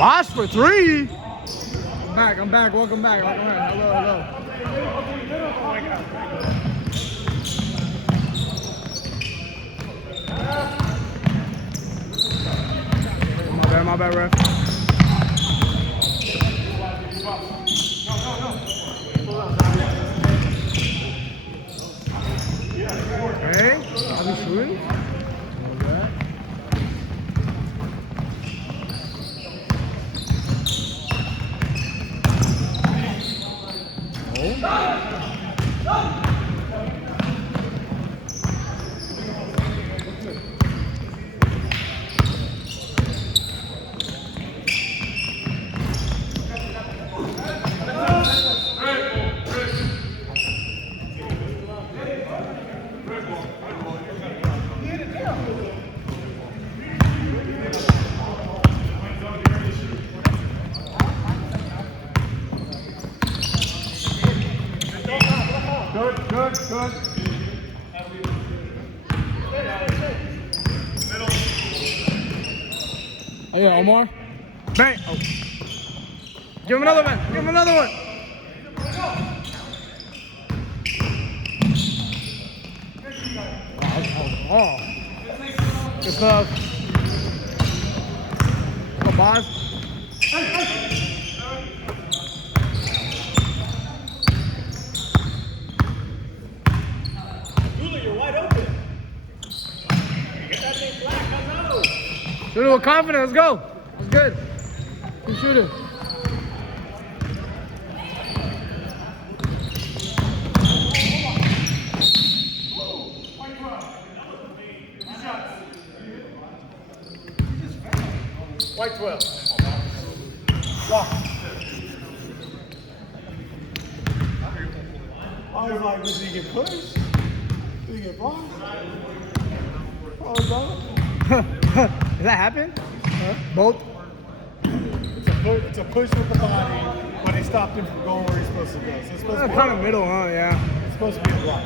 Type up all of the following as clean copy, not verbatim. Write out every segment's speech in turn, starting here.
Boss for 3. I'm back. Welcome back. Hello. My bad, ref. Okay, I'll be shooting. Good. Oh yeah, Omar. Bang! Oh. Give him another one. Oh. Good stuff. Go, boss. You're wide open. Get that thing flat. Come on. Shoot it with confidence. Let's go. That's good. Keep shooting. White 12. Walk. I was like, did he get pushed? Did he get blocked? Does that happen? Both? It's a push with the body, but he stopped him from going where he's supposed to go. So it's supposed to be Kind of middle, huh? Yeah. It's supposed to be a block.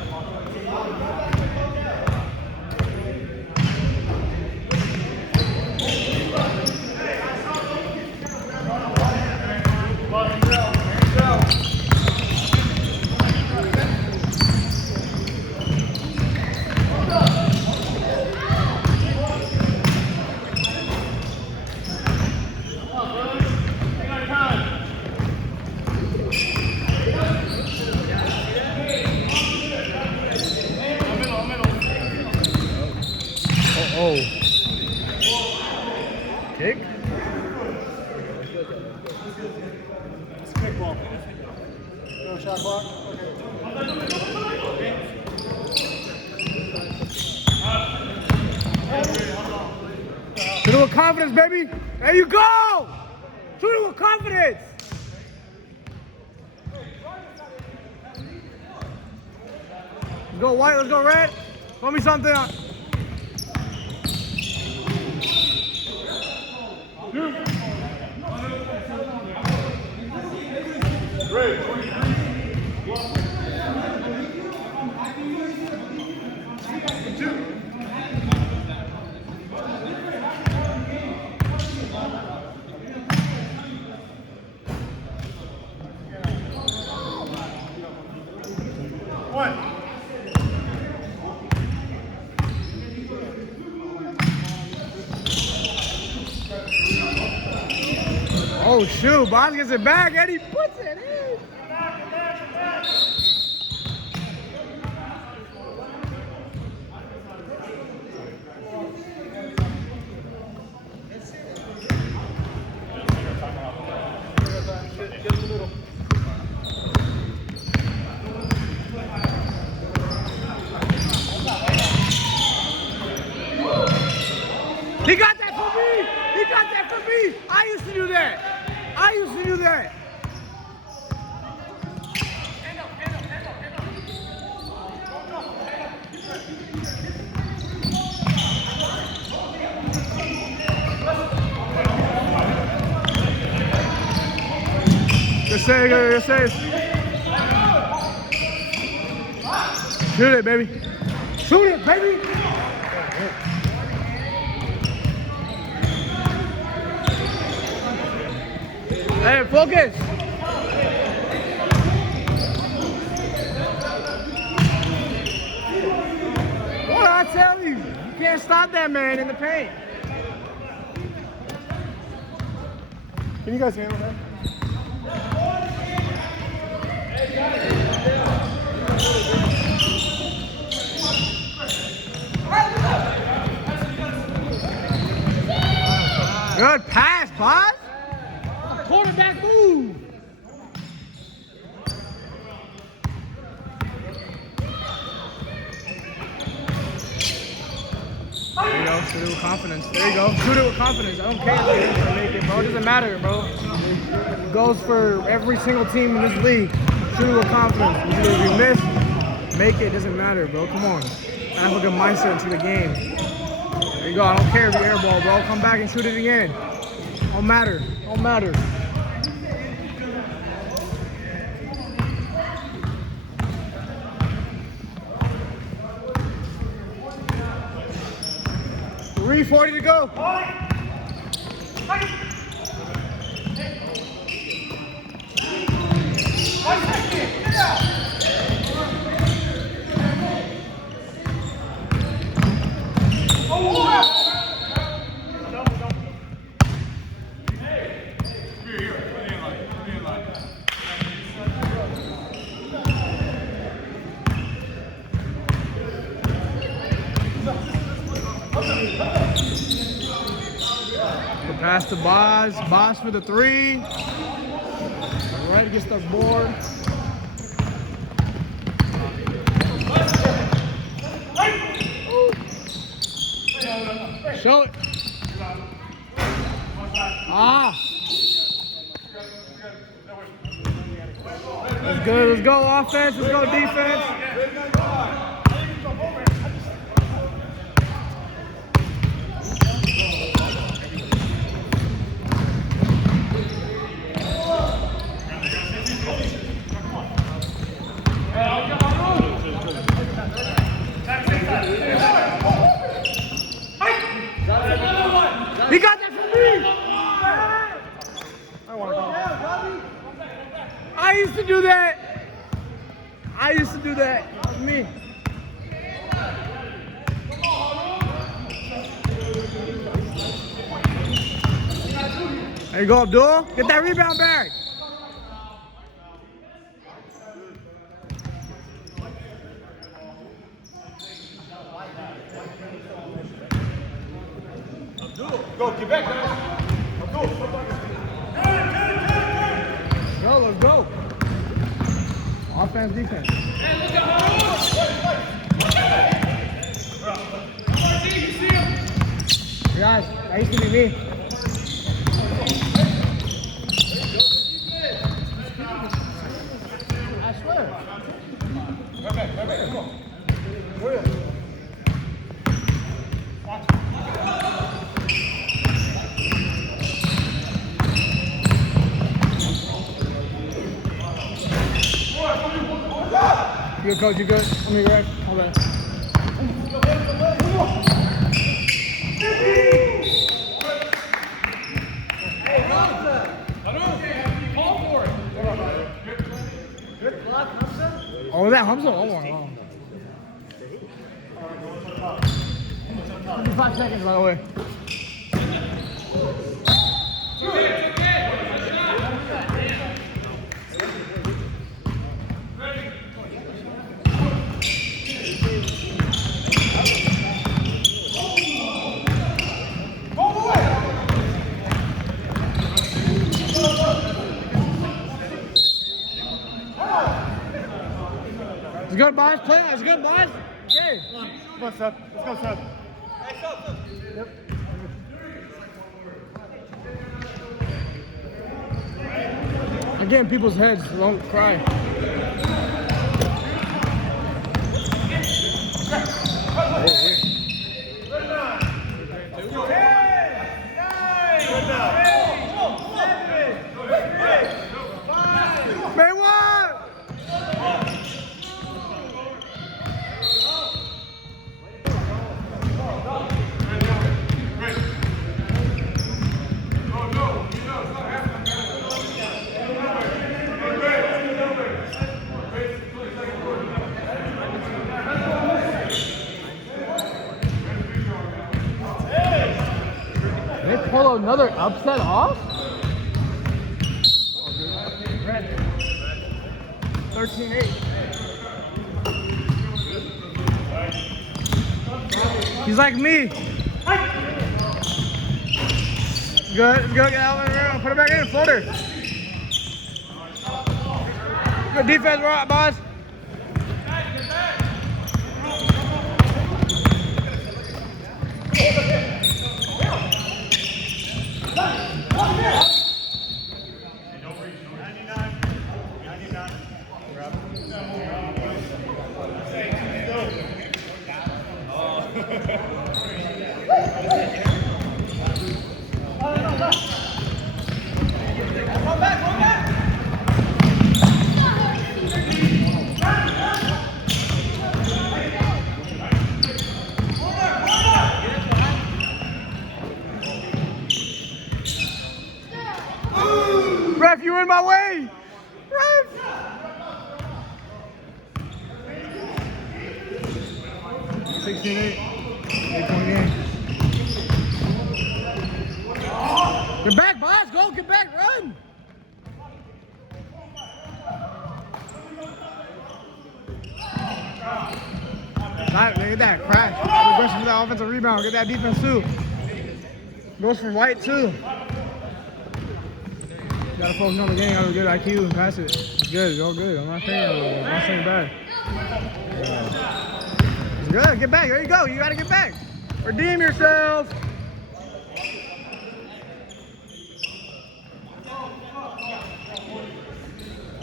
Oh. Kick? It's a kickball. No shot clock? Shoot it with confidence, baby. There you go. Shoot it with confidence. Let's go white. Let's go red. Throw me something. Great. Oh shoot, Boss gets it back and he puts it in. He got that for me! He got that for me! I used to do that! Good save. Shoot it, baby. Hey, focus. What I tell you? You can't stop that man in the paint. Can you guys handle that? Good pass, boss. Quarterback move. There you go. Shoot it with confidence. There you go. Shoot it with confidence. I don't care if you make it, bro. It doesn't matter, bro. It goes for every single team in this league. Shoot it with confidence. If you miss, make it. It doesn't matter, bro. Come on. Have a good mindset into the game. There you go. I don't care if you airball, bro. Come back and shoot it again. Don't matter. Don't matter. .340 to go. Pass to Boz. Boz for the three. Right, gets the board. Show it. Ah. Let's go. Let's go offense. Let's go defense. He got that from me! I used to do that. I used to do that. That was me. There you go, Abdul. Get that rebound back. Go, get back, guys. Go. Go, let's go. Offense, defense. Guys, that used to be me. I swear. Right back, go. Where? You good, coach? You good? Let me right. Hold on. Oh, was that Hamza? Oh, wow. 55 seconds, by the way. It's good, boys. Play on. It's good, boys. Okay. Come on, Seth. Let's go, Seth. Yep. I'm getting people's heads. Don't cry. Man, what? pull another upset off? 13-8. He's like me. Good, it's good. Get out of the room. Put it back in, floater. Good defense, right, boss. Ref, you in my way! Ref! 16-8. 8-point game. Get back, boss! Go, get back, run! Look at that crash. Aggression for that offensive rebound. Get that defense too. Goes for White too. Gotta focus on the game. Gotta get IQ and pass it. It's good. It's all good. I'm not saying bad. It's good. Get back. There you go. You gotta get back. Redeem yourself.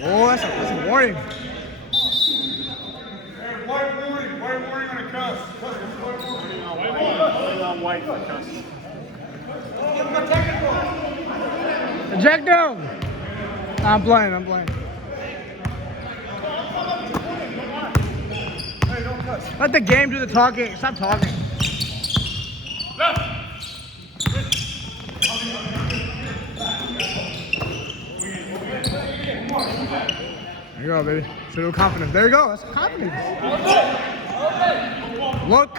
Oh, that's a warning. White warning on a cuss. White on cuss. Eject down. I'm playing. Hey, don't cuss. Let the game do the talking. Stop talking. There you go, baby. So do confidence. There you go. That's confidence. Look.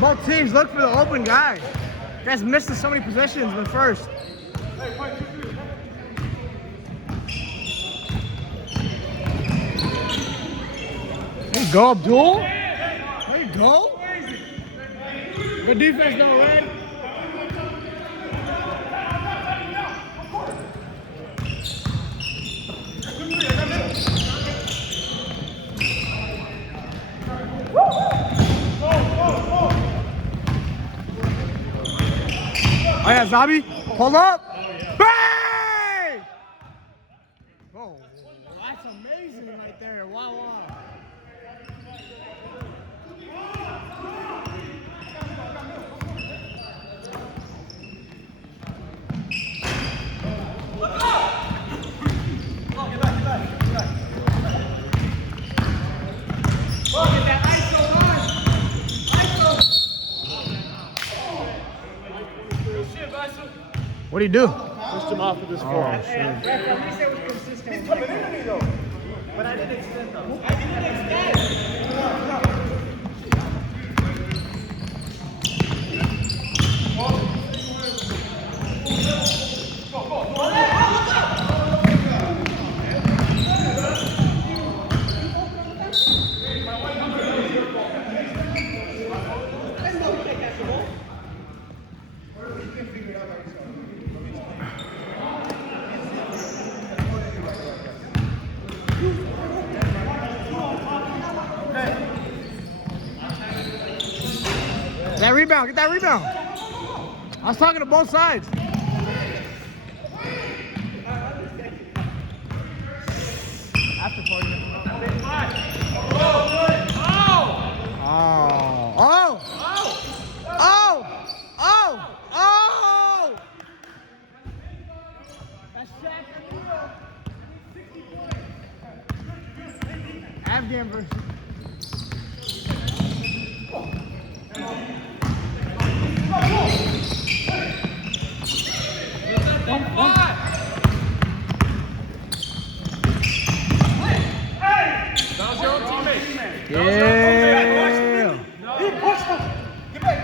Both teams look for the open guy. You guys missing so many possessions in the first. There you go, Abdul. There you go. Good defense, though, Red. Oh yeah, Zabi, pull up. Bang! Oh, that's amazing right there. Wow. What do you do? Pushed him off of this floor. Oh, shit. He's coming into me though. But I didn't extend though. That rebound, get that rebound. I was talking to both sides. After 40 minutes. Oh! That's Afghan version. Yeah. He pushed him. Get back.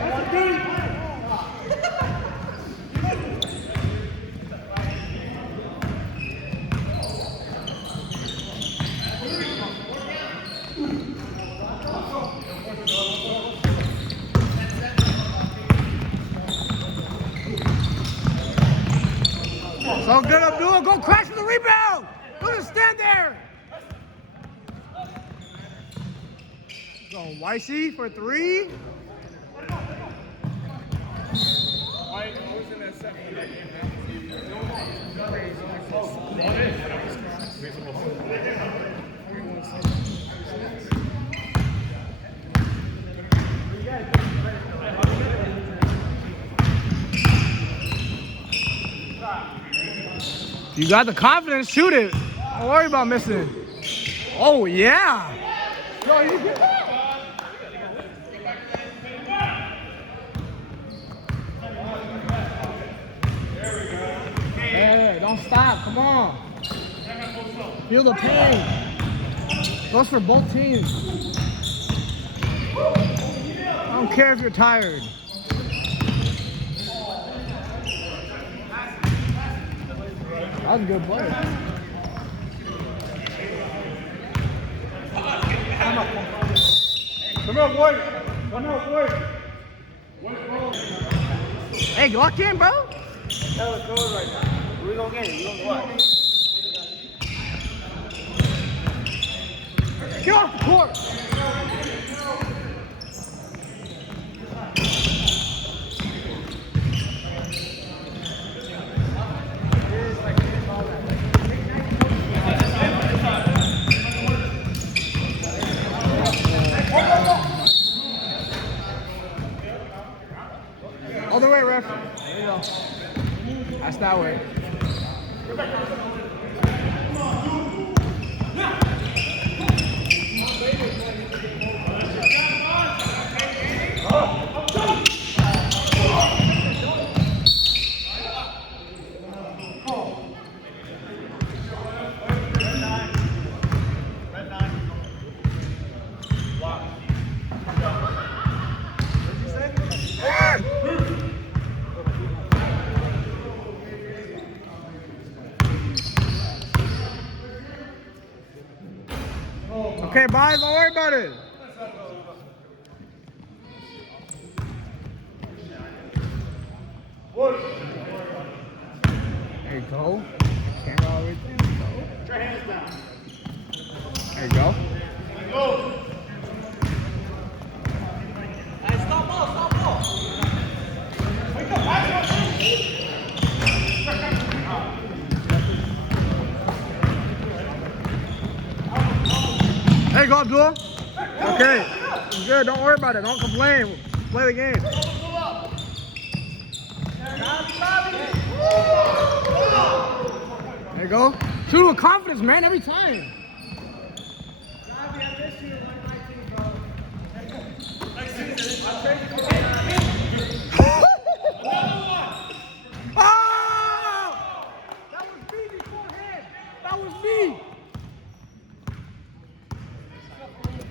So good, Abdul. Go crash for the rebound. Don't just stand there. Go YC for 3. You got the confidence, shoot it. Don't worry about missing. Oh, yeah. Yo, you get that? Hey, don't stop. Come on. Feel the pain. Goes for both teams. I don't care if you're tired. That was a good play. Come on, boy. Come on, boy. Hey, lock in, bro. That was good right now. We gonna get it. You gonna what? Get off the court. Other way, ref. There you go. That's that way. Okay, bye. Don't worry about it. There you go. Camera all the way there. Put your hands down. There you go. Go. Hey, stop ball, stop ball. There you go, Abdul. Okay. It's good. Don't worry about it. Don't complain. Play the game. There you go. Shoot with confidence, man, every time. Oh! That was me beforehand. That was me.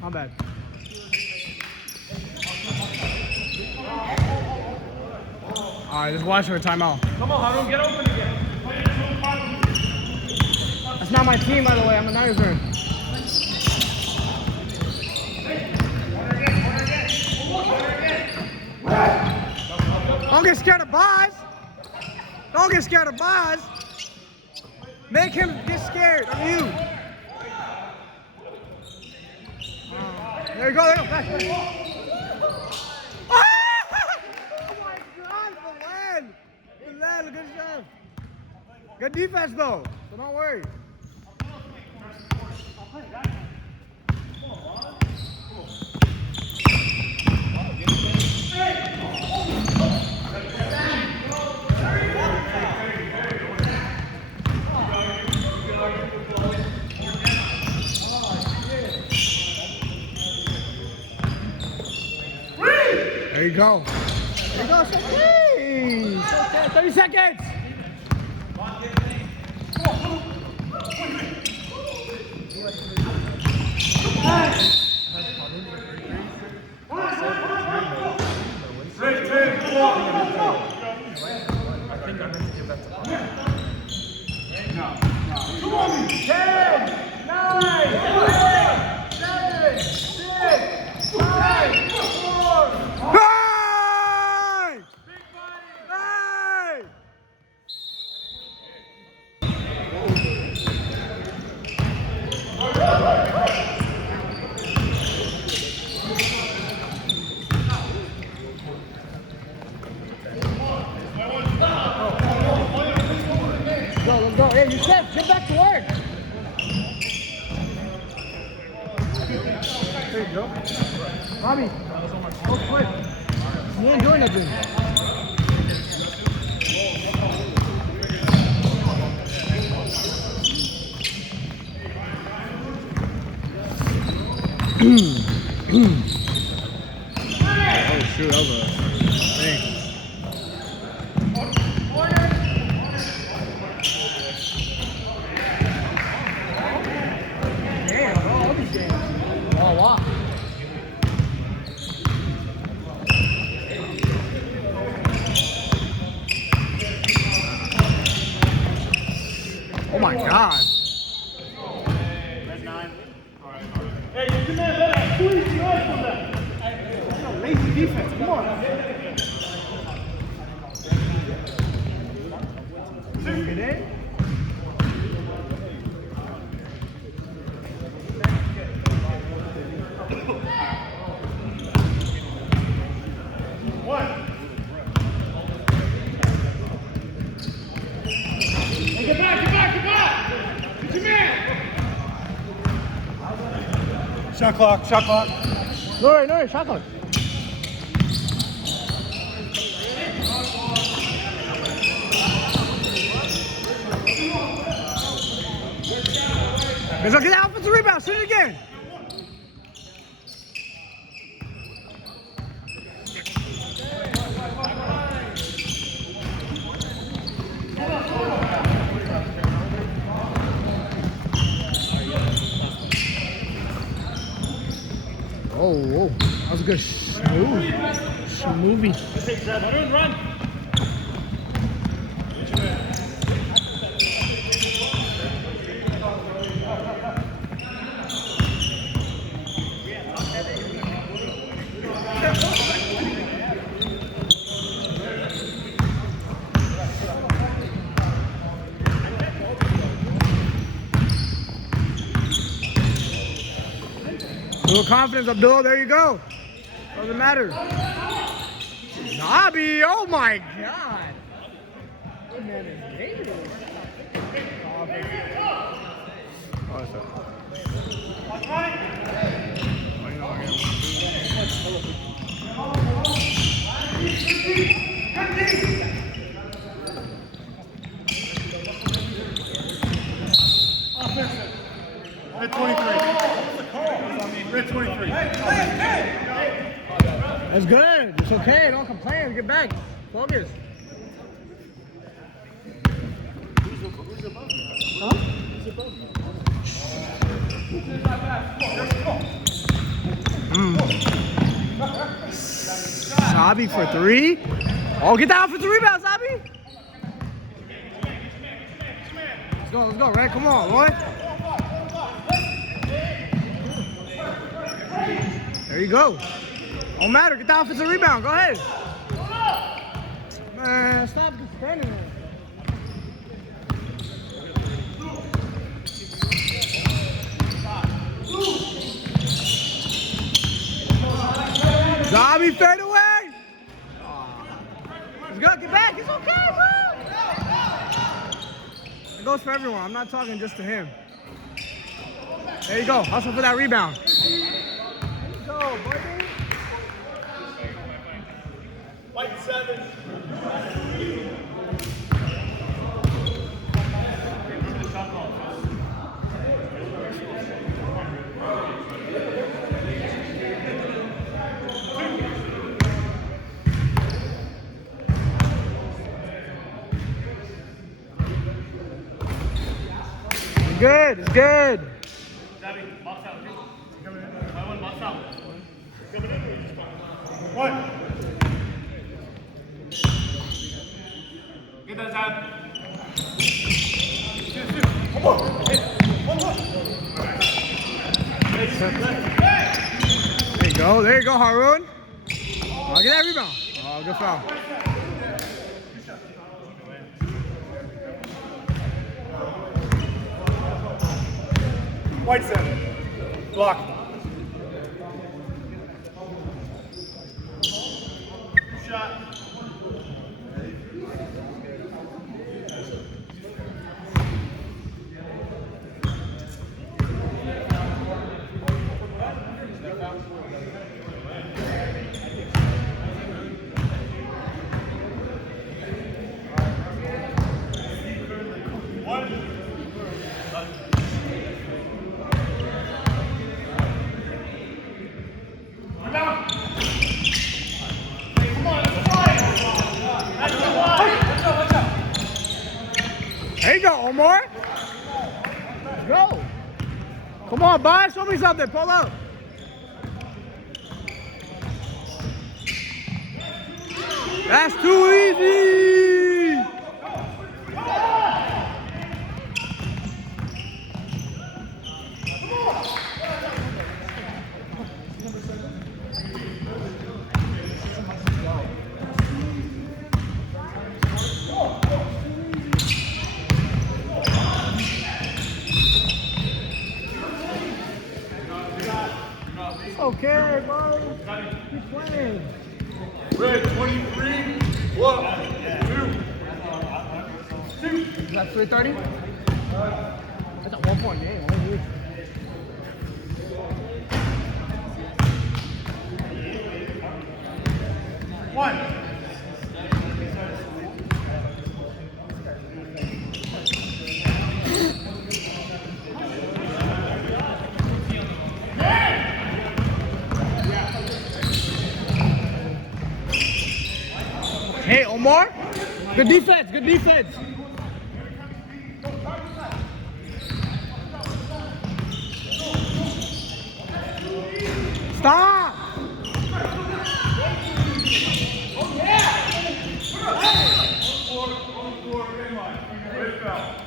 My bad. All right, just watch for a timeout. Come on, Harun, get open again. That's not my team, by the way. I'm a Niners. Don't get scared of buys. Don't get scared of buys. Make him get scared of you. There you go. There you go. Back. Ah! Oh my God, Milan. Milan, good job. Good defense, though. So don't worry. There you go. There you go. Hey! 30 seconds. Come on, 10, 9, 8, 7, 6, 5, 4. Hey! Hey! get back to work. There you go. Robbie, go quick. You ain't doing nothing. Oh shoot, that was a thing. Damn, bro, all these games. Oh, wow. Oh my God. Hey, you man better squeeze the eyes from that. Lazy defense, come on. Get in. One. Hey, get back! Get your man! Shot clock. No, shot clock. Let's go get out for the rebound. Shoot it again. Oh, that was a good movie. Run. Little confidence, Abdul. There you go. Doesn't matter. Nobby, oh my God. That man is dangerous. Oh, that's Red 23. Red 23. That's good. It's okay. Don't complain. Get back. Focus. Huh? Zabi for three. Oh, get down for the rebound, Zabi. Let's go, Red. Come on, Roy. There you go. Don't matter. Get the offensive rebound. Go ahead. Man, stop defending it. Zombie fade away. Let's go. Get back. It's okay, bro. It goes for everyone. I'm not talking just to him. There you go. Hustle for that rebound. Go, baby. White 7. It's good. It's good. One. Get that Zab. Come on. There you go, Haroon. Oh, get that rebound. Oh, good foul. White 7. Block. Shot. Omar. Let's go. Come on, bud. Show me something. Pull up. That's too easy. It's okay, bro. Keep playing. Red 23, 1, 2. Is that 3:30? That's a 1-point game. Holy. One. Hey, Omar. Good defense. Good defense. Stop.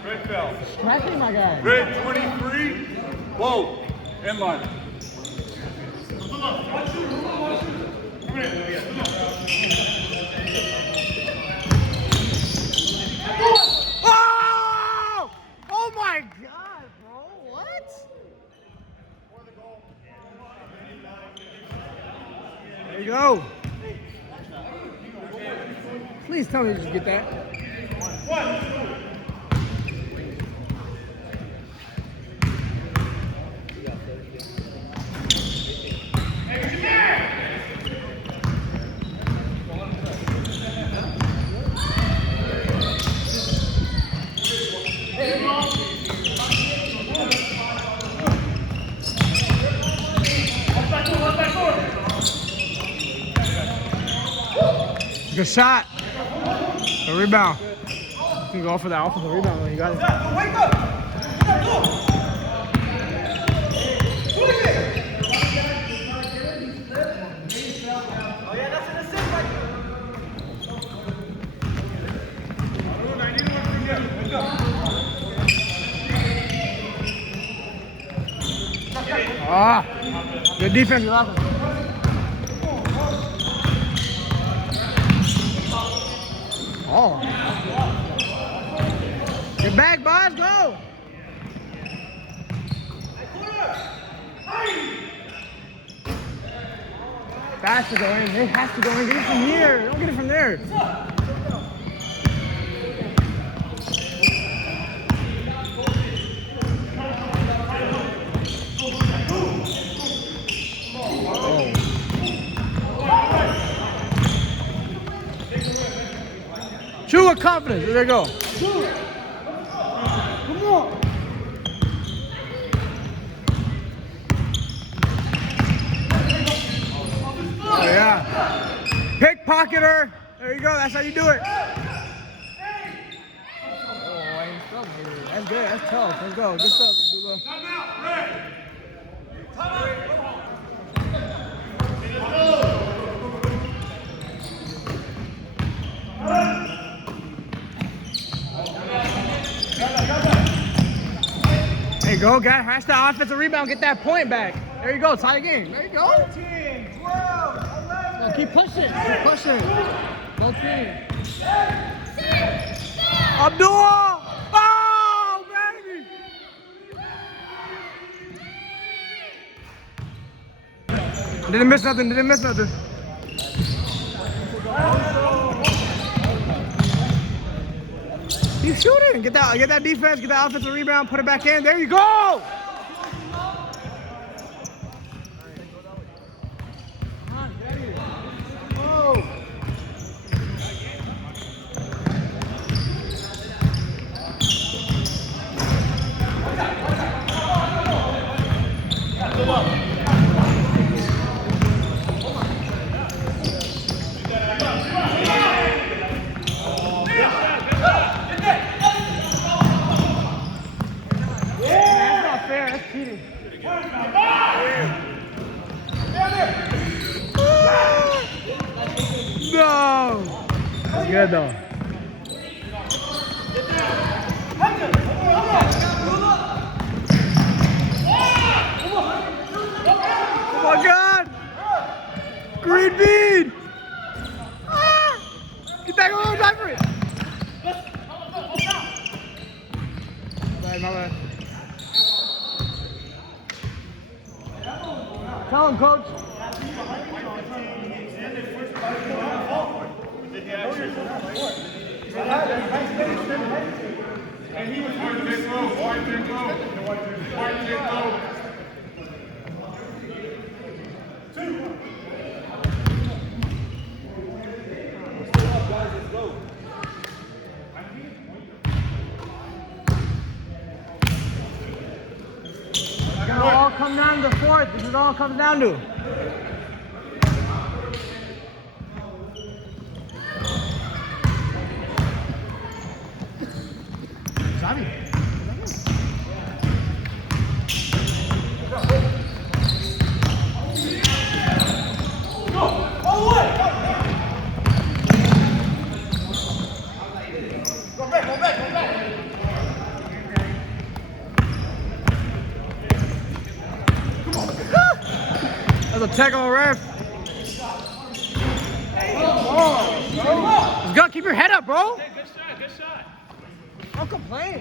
Red fell. Tracking my guy. Red 23, whoa, in line. Oh! Oh my God, bro! What? There you go. Please tell me you just get that. Good shot. A rebound. You can go for the offensive rebound when you got it. Wake up! Oh yeah, that's an assist right Ah, good defense, good offense. Oh. Get back, boys, go. Fast to go in. It has to go in. Get it from here. Don't get it from there. Shoot with confidence. There you go. Come on. Oh, yeah. Pickpocketer. There you go. That's how you do it. Oh, that's good. That's tough. Let's go. Good stuff. There you go, guy. That's the offensive rebound. Get that point back. There you go. Tie the game. There you go. 13, 12, 11. No, keep pushing. Keep pushing. Go team. Abdul! Oh, baby! Didn't miss nothing. Didn't miss nothing. Keep shooting. Get that defense. Get that offensive rebound. Put it back in. There you go. good though. Oh my God! Green bean! Ah! Get back on, dive for it! My bad. Tell him, coach. It'll all come down to the fourth. This is all it comes down to. Xavi. That's a tackle, ref. Let's go. Keep your head up, bro. Hey, good shot, good shot. Don't complain.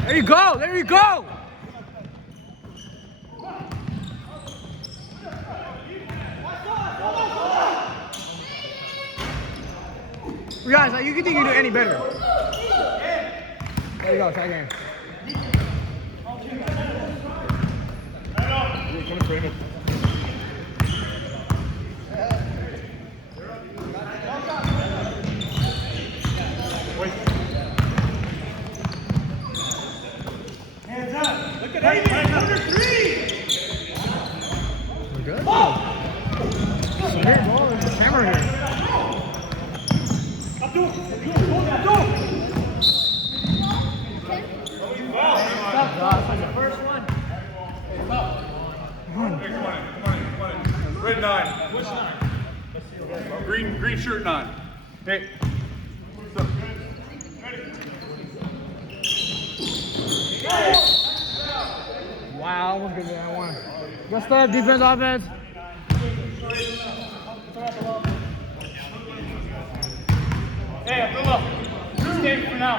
There you go. There you go. You guys, you can think you do any better. There you go. Try again. Hands up. Look at Amy. Number 3. We're good. So here, bro. There's a camera here. First one. Red 9. Which 9? Green shirt 9. Hey. Wow, almost good that one. Good stuff, defense, offense. Hey, Abdullah. Stay for now.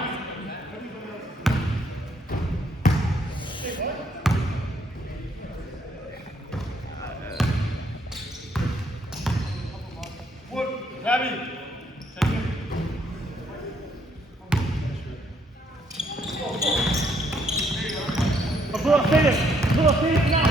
What? Abby. Abdullah, finish. Abdullah, finish now.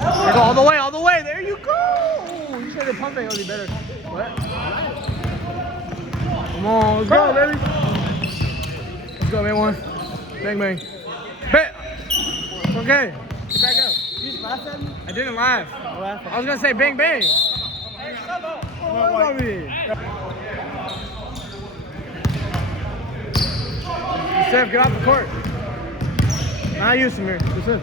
There you go, all the way. There you go. You should have pumped it. It would be better. What? Come on, let's go, baby. Let's go, man. One. Bang, bang. Bang. It's okay. Get back up. You just laughed at me? I didn't laugh. I was gonna say bang, bang. Oh, love me. Steph, get off the court. Not you, Samir. Just him.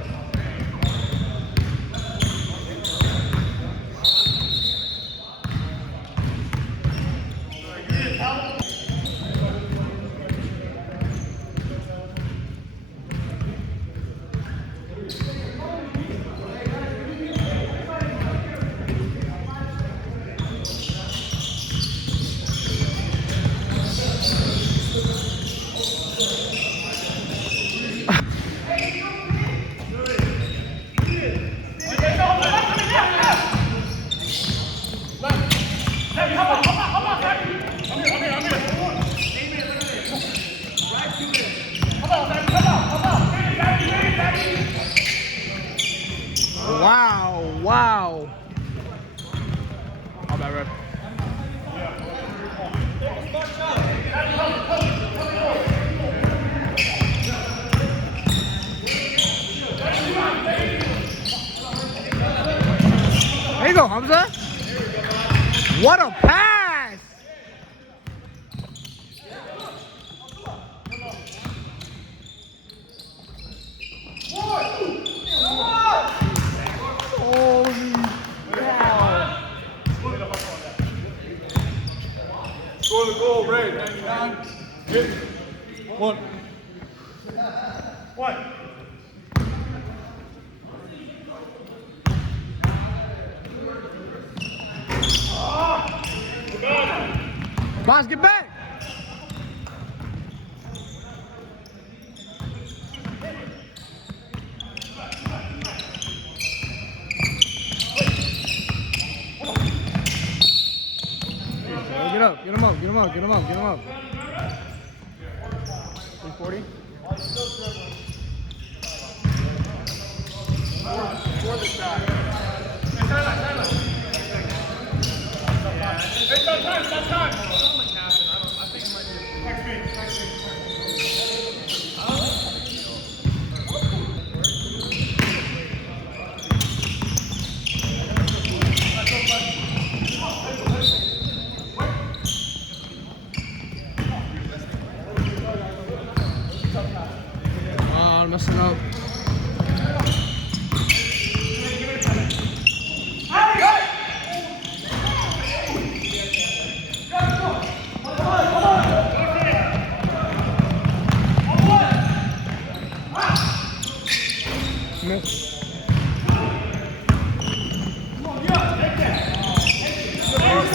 Hamza? What a pass! Holy cow. Score the goal, Ray. 99. Hit. 1. Boss, get back! Get up, get him up, get him up, get him up, get him up. 340? For this guy. Hey, time. I'm messing up.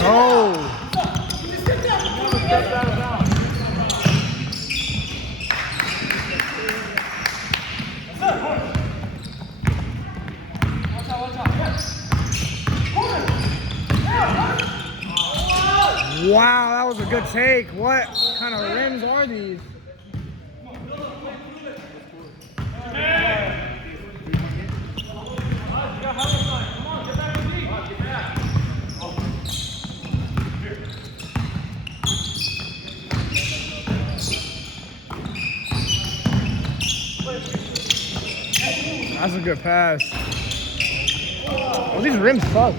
Oh. Wow, that was a good take. What kind of rims are these? That's a good pass. Oh, these rims suck.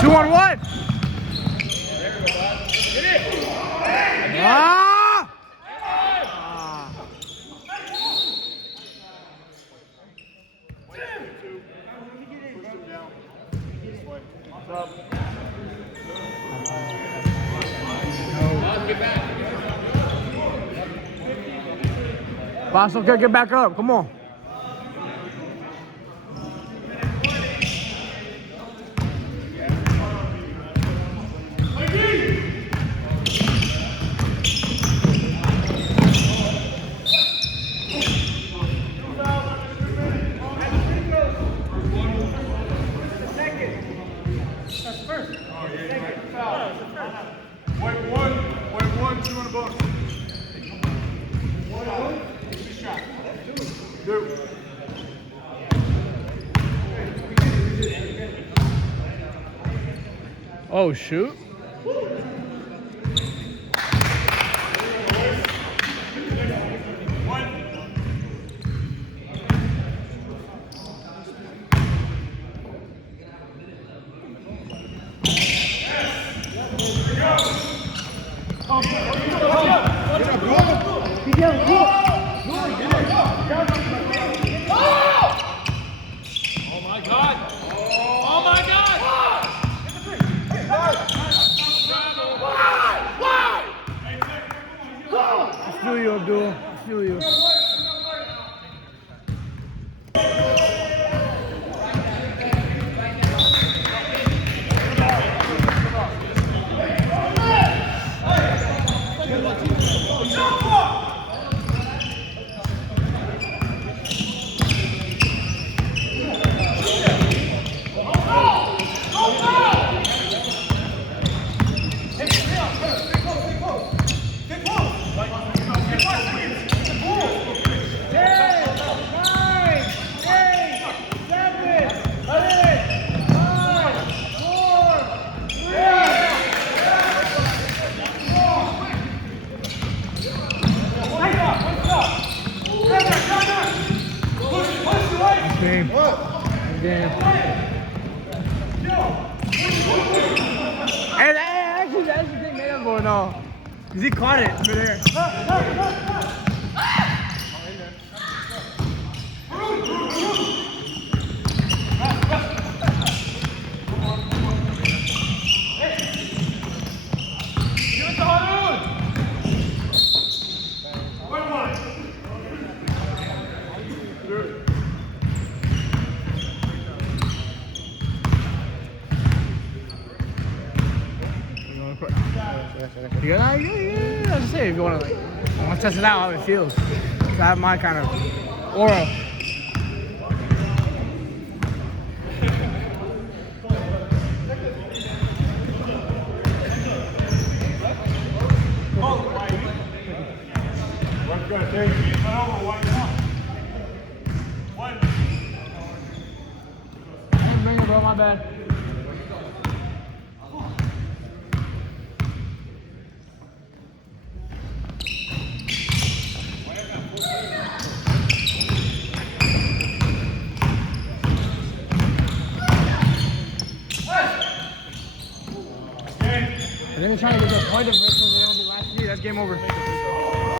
Two on one. Ah! Boss, okay, get back up. Come on. Oh, shoot. I feel you, Abdul. I feel you. game. What? Good game. Hey, actually, that's the thing made up for no. Because he caught it over there. Yeah. I was say if you want to test it out how it feels. So I have my kind of aura. Hey, bring it, bro. My bad. And then they're trying to get the point of versus they don't do last year. That's game over.